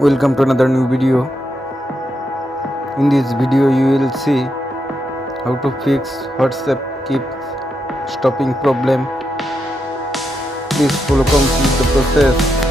Welcome to another new video. In this video you will see how to fix WhatsApp keeps stopping problem. Please follow complete the process.